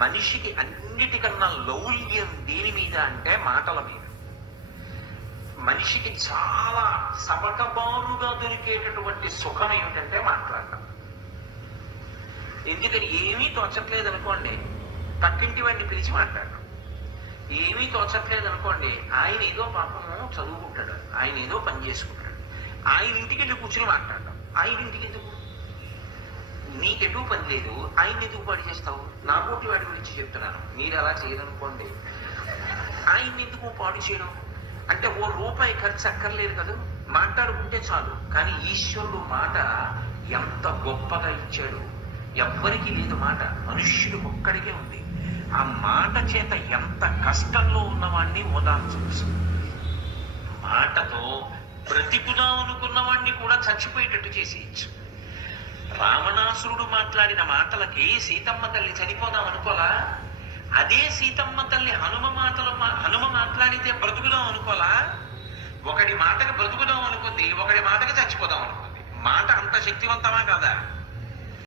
మనిషికి అన్నిటికన్నా లౌల్యం దేని మీద అంటే మాటల మీద. మనిషికి చాలా సబకబారుగా దొరికేటటువంటి సుఖం ఏమిటంటే మాట్లాడటం. ఎందుకని ఏమీ తోచట్లేదు అనుకోండి, పక్కింటి వాడిని పిలిచి మాట్లాడటం. ఏమీ తోచట్లేదు అనుకోండి, ఆయన ఏదో పాపము చదువుకుంటాడు, ఆయన ఏదో పని చేసుకుంటాడు, ఆయన ఇంటికి వెళ్ళి కూర్చుని మాట్లాడటం. ఆయన ఇంటికి ఎందుకు? నీకెటూ పని లేదు, ఆయన ఎందుకు పాడు చేస్తావు? నా పోటీ వాడి గురించి చెప్తున్నాను, మీరు అలా చేయదనుకోండి. ఆయన్ని ఎందుకు పాడు చేయడం? అంటే ఓ రూపాయి ఖర్చు అక్కర్లేదు కదా, మాట్లాడుకుంటే చాలు. కానీ ఈశ్వరుడు మాట ఎంత గొప్పగా ఇచ్చాడు. ఎవ్వరికి లేదు మాట, మనుష్యుడికి ఒక్కడికే ఉంది. ఆ మాట చేత ఎంత కష్టంలో ఉన్నవాడిని ఓదార్చవచ్చు. మాటతో బ్రతికుదాం అనుకున్నవాడిని కూడా చచ్చిపోయేటట్టు చేసేయచ్చు. రావణాసురుడు మాట్లాడిన మాటలకి సీతమ్మ తల్లి చనిపోదాం అనుకోలా? అదే సీతమ్మ తల్లి హనుమ మాట్లాడితే బ్రతుకుదాం అనుకోలా? ఒకడి మాటకి బ్రతుకుదాం అనుకుంది, ఒకడి మాటకి చచ్చిపోదాం అనుకుంది. మాట అంత శక్తివంతమా కాదా?